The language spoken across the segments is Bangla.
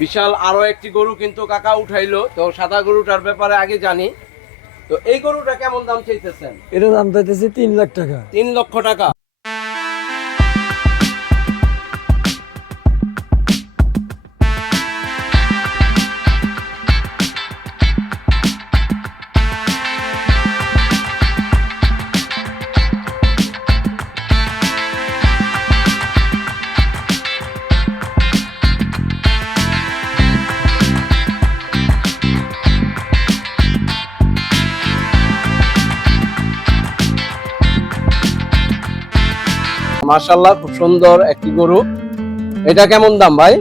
বিশাল আরও একটি গরু কিন্তু কাকা উঠাইলো তো সাদা গরুটার ব্যাপারে আগে জানি। তো এই গরুটা কেমন দাম চাইতেছেন? এটা দাম চাইতেছে তিন লাখ টাকা। তিন লক্ষ টাকা। মাশাল্লাহ খুব সুন্দর একটি গরু। এটা কেমন দাম ভাই?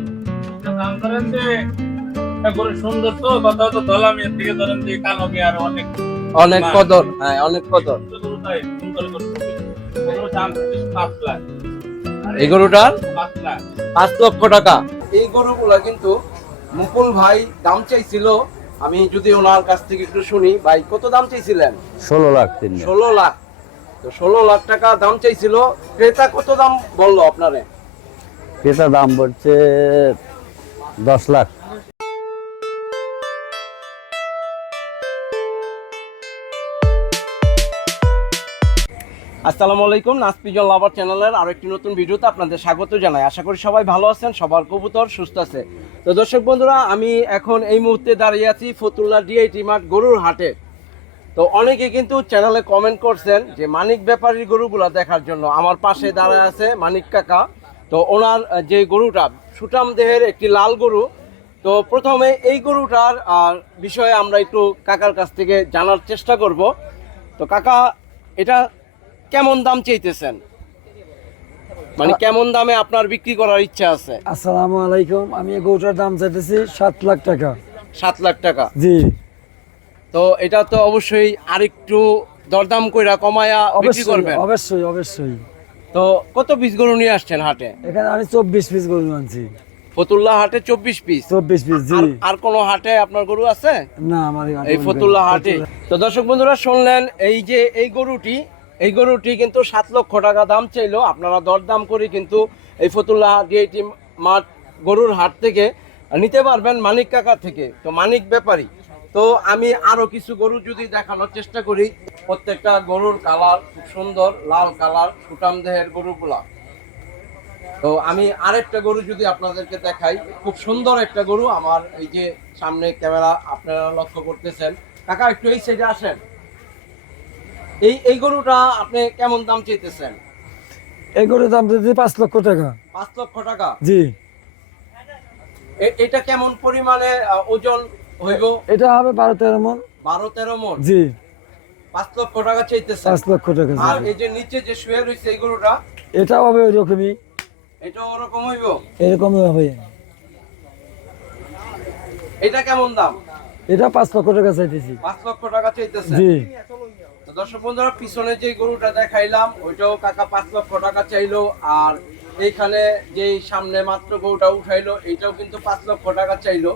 দাম ধরেন যে গরু সুন্দর তো কথা তো দলামিয়ার থেকে ধরেন যে কালমি আর অনেক অনেক কদর হ্যাঁ অনেক কদর। এই গরুটার? পাঁচ লক্ষ টাকা। এই গরুগুলা কিন্তু মুকুল ভাই দাম চাইছিল আমি যদি ওনার কাছ থেকে একটু শুনি ভাই কত দাম চাইছিলেন? ষোলো লাখ। ষোলো লাখ। তো ষোলো লাখ টাকা দাম চাইছিল। ক্রেতা কত দাম বলল আপনারে? ক্রেতা দাম পড়ছে দশ লাখ। আসসালামু আলাইকুম নাসপিজন লাভার চ্যানেলের আরও একটি নতুন ভিডিওতে আপনাদের স্বাগত জানাই। আশা করি সবাই ভালো আছেন সবার কবুতর সুস্থ আছে। তো দর্শক বন্ধুরা আমি এখন এই মুহূর্তে দাঁড়িয়ে আছি ফতুল্লা ডিআইটি মাঠ গরুর হাটে। তো অনেকে কিন্তু চ্যানেলে কমেন্ট করছেন যে মানিক ব্যাপারীর গরুগুলো দেখার জন্য আমার পাশে দাঁড়ায় আছে মানিক কাকা। তো ওনার যে গরুটা সুটাম দেহের একটি লাল গরু। তো প্রথমে এই গরুটার বিষয়ে আমরা একটু কাকার কাছ থেকে জানার চেষ্টা করব। তো কাকা এটা কেমন দাম চাইতেছেন? মানে কেমন দামে আপনার বিক্রি করার ইচ্ছা আছে? আসসালামু আলাইকুম আমি এই গরুটার দাম চাইতেছি সাত লাখ টাকা। সাত লাখ টাকা। জি। তো এটা তো অবশ্যই আরেকটু দরদাম কইরা কমায়া বিক্রি করবেন। অবশ্যই অবশ্যই। তো কত পিস গরু নিয়ে আসছেন হাটে? এখানে আমি চব্বিশ পিস গরু আনছি। ফতুল্লা হাটে চব্বিশ পিস চব্বিশ পিস জি। আর- আর কোনো হাটে আপনার গরু আছে? না আমার এই ফতুল্লা হাটে। তো দর্শক বন্ধুরা শুনলেন এই যে এই গরুটি এই গরুটি কিন্তু সাত লক্ষ টাকা দাম চাইলো। আপনারা দরদাম করে কিন্তু এই ফতুল্লা ডিআইটি মাঠ গরুর হাট থেকে নিতে পারবেন মানিক কাকা থেকে। তো মানিক ব্যাপারী তো আমি আরও কিছু গরু যদি দেখানোর চেষ্টা করি প্রত্যেকটা গরুর কালার খুব সুন্দর লাল কালার সুটাম দেহের গরুগুলা। তো আমি আরেকটা গরু যদি আপনাদেরকে দেখাই খুব সুন্দর একটা গরু আমার এই যে সামনে ক্যামেরা আপনারা লক্ষ্য করতেছেন। কাকা একটু এই সাইডে আসেন। এই এই গরুটা আপনি কেমন দাম চাইতেছেন? এই গরুর দাম চাইতেছি পাঁচ লক্ষ টাকা। পাঁচ লক্ষ টাকা? জি। এটা কেমন পরিমাণে ওজন এটা হবে বারো তেরো মন। বারো তেরো মন? জি। পাঁচ লক্ষ টাকা চাইতেছেন। পাঁচ লক্ষ টাকা আর এই যে নিচে যে শুয়ে রয়েছে এই গরুটা এটাও হবে ওই রকমই এটা ওরকম হইব? এরকমই হবে। এটা কেমন দাম? এটা পাঁচ লক্ষ টাকা চাইতেছি। পাঁচ লক্ষ টাকা চাইতেছে জি। দর্শক বন্ধুরা পিছনে যে গরুটা দেখাইলাম ওইটাও কাকা পাঁচ লক্ষ টাকা চাইলো আর এইখানে যে সামনে মাত্র গরুটা উঠাইলো এইটাও কিন্তু পাঁচ লক্ষ টাকা চাইলো।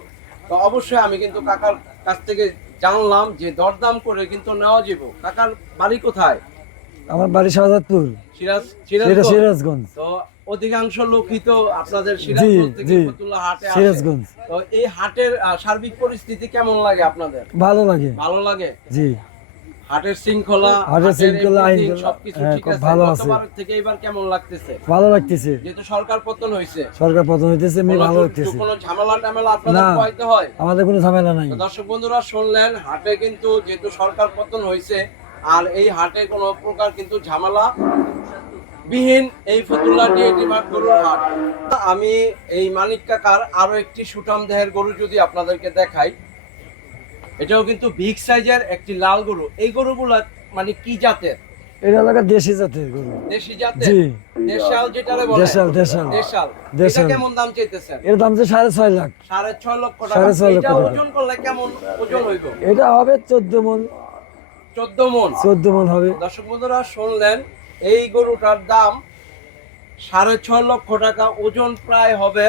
তো অবশ্যই আমি কিন্তু কাকার কাছ থেকে জানলাম যে দরদাম করে কিন্তু নেওয়া যাব। কাকার বাড়ি কোথায়? আমার বাড়ি শাহজাদপুর। সিরাজ সিরাজগঞ্জ। সিরাজগঞ্জ। তো অধিকাংশ লোকই তো আপনাদের সিরাজগঞ্জ থেকে ফতুল্লা হাটে আসে। সিরাজগঞ্জ। তো এই হাটের সার্বিক পরিস্থিতি কেমন লাগে আপনাদের? ভালো লাগে। ভালো লাগে? জি। হাটের শৃঙ্খলা হাটের শৃঙ্খলা, সবকিছু হ্যাঁ, ঠিক আছে। ভালো আছে। থেকে এবার কেমন লাগতেছে? ভালো লাগতেছে। যেহেতু সরকার পতন হয়েছে। সরকার প্রথম হইতেছে আমি ভালো লাগতেছে। কোনো ঝামেলা টামেলা আপনাদের। হয়? আমাদের কোনো ঝামেলা নাই। দর্শক বন্ধুরা শুনলেন হাটে কিন্তু যেহেতু সরকার পতন আর এই হাটে কোনো প্রকার কিন্তু ঝামেলা বিহীন এই ফতুল্লা ডিএটি মাঠ গরুর হাট। আমি এই মানিক কাকার আরও একটি সুটাম দেহের গরু যদি আপনাদেরকে দেখাই এটাও কিন্তু বিগ সাইজের একটি লাল গরু। এই গরুগুলা মানে কি জাতের? এটা এলাকা দেশি জাতের গরু। দেশি জাতের? জি। দেশাল যেটারে বলে। দেশাল দেশাল। দেশাল। দেশাল। কেমন দাম চাইতেছেন? এর দাম যে সাড়ে ছয় লাখ। সাড়ে ছয় লক্ষ টাকা। লক্ষ। ওজন করলে কেমন ওজন হইব? এটা হবে চোদ্দ মন। চোদ্দ মন। চোদ্দ মন হবে। দর্শক বন্ধুরা শুনলেন? এই গরুটার দাম সাড়ে ছয় লক্ষ টাকা। ওজন প্রায় হবে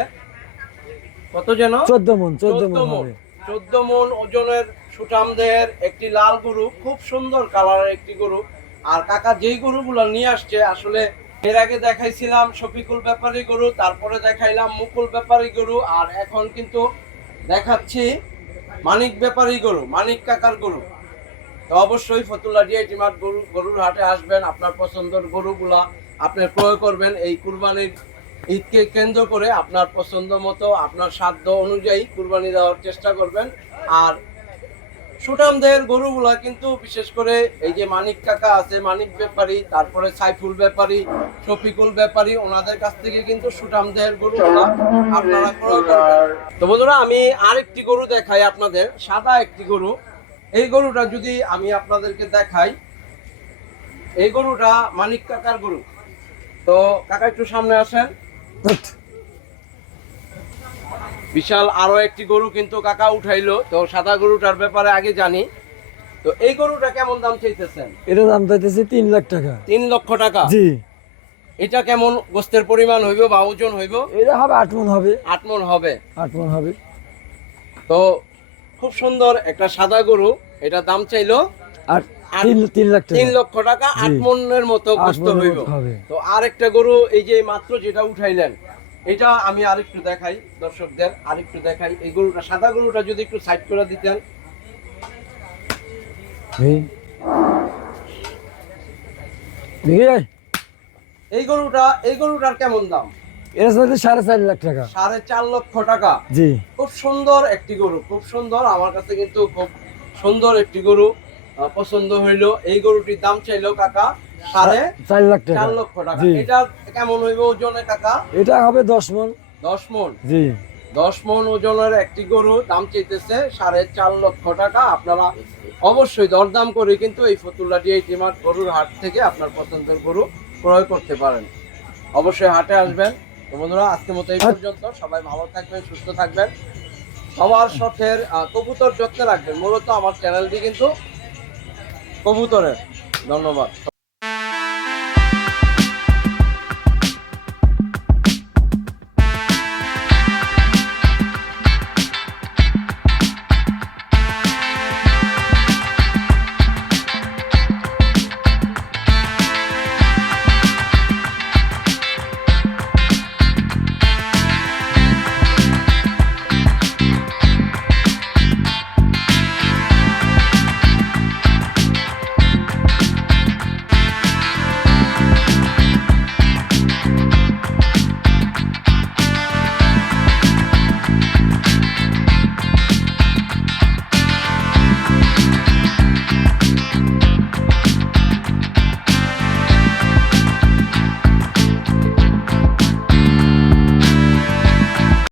কত যেন? চোদ্দ মন চোদ্দ চোদ্দ মন মন। হবে। চোদ্দ মন ওজনের সুটামদের একটি লাল গরু, খুব সুন্দর কালারের একটি গরু। আর কাকা যেই গরুগুলো নিয়ে আসছে, আসলে এর আগে দেখাইছিলাম শফিকুল ব্যাপারী গরু, তারপরে দেখাইলাম মুকুল ব্যাপারী গরু, আর এখন কিন্তু দেখাচ্ছি মানিক ব্যাপারী গরু, মানিক কাকার গরু। তো অবশ্যই ফতুল্লা ডিআইটি মাঠ গরু, গরুর হাটে আসবেন, আপনার পছন্দের গরুগুলা আপনি ক্রয় করবেন, এই কুরবানির ঈদকে কেন্দ্র করে আপনার পছন্দ মতো, আপনার সাধ্য অনুযায়ী কুরবানি দেওয়ার চেষ্টা করবেন। আর সুঠামদের গরুগুলা কিন্তু বিশেষ করে এই যে মানিক কাকা আছে, মানিক ব্যাপারী, তারপরে সাইফুল ব্যাপারী, শফিকুল ব্যাপারী, ওনাদের কাছ থেকে কিন্তু সুঠামদের গরুগুলা আপনারা ক্রয় করবেন। তো বন্ধুরা, আমি আরেকটি গরু দেখাই আপনাদের, সাদা একটি গরু। এই গরুটা যদি আমি আপনাদেরকে দেখাই, এই গরুটা মানিক কাকার গরু। তো কাকা একটু সামনে আসেন। বিশাল আরও একটি গরু কিন্তু কাকা উঠাইলো তো সাদা গরুটার ব্যাপারে আগে জানি। তো এই গরুটা কেমন দাম চাইতেছেন? এটা দাম চাইতেছি তিন লাখ টাকা। তিন লক্ষ টাকা? জি। এটা কেমন গোস্তের পরিমাণ হইব বা ওজন হইব? এটা হবে আট মন হবে। আট মন হবে। আট মন হবে। তো খুব সুন্দর একটা সাদা গরু এটা দাম চাইলো আর তিন লক্ষ টাকা আট মনের মতো মনের হইব। তো আর একটা গরু এই যে মাত্র যেটা উঠাইলেন এটা আমি আরেকটু দেখাই দর্শকদের আরেকটু দেখাই। এই গরুটা সাদা গরুটা যদি একটু সাইড করে দিতেন। এই। গরুটা এই গরুটার কেমন দাম? এটা চাইতে সাড়ে চার লাখ টাকা। সাড়ে চার লক্ষ টাকা। জি। খুব সুন্দর একটি গরু খুব সুন্দর। আমার কাছে কিন্তু খুব সুন্দর একটি গরু। পছন্দ হইল এই গরুটির দাম চাইলো কাকা সাড়ে চার লাখ টাকা। চার লক্ষ টাকা। এটা কেমন হইবে ওজনে কাকা? এটা হবে দশ মন। দশ মন? জি। দশ মন ওজনের একটি গরু দাম চাইতেছে সাড়ে চার লক্ষ টাকা। আপনারা অবশ্যই দরদাম করে কিন্তু এই ফতুল্লা ডিআইটি মাঠ গরুর হাট থেকে আপনার পছন্দের গরু ক্রয় করতে পারেন। অবশ্যই হাটে আসবেন। তো বন্ধুরা আজকের মতো এই পর্যন্ত। সবাই ভালো থাকবেন সুস্থ থাকবেন। সবার শখের কবুতর যত্নে রাখবেন। মূলত আমার চ্যানেলটি কিন্তু কবুতরের ধন্যবাদ।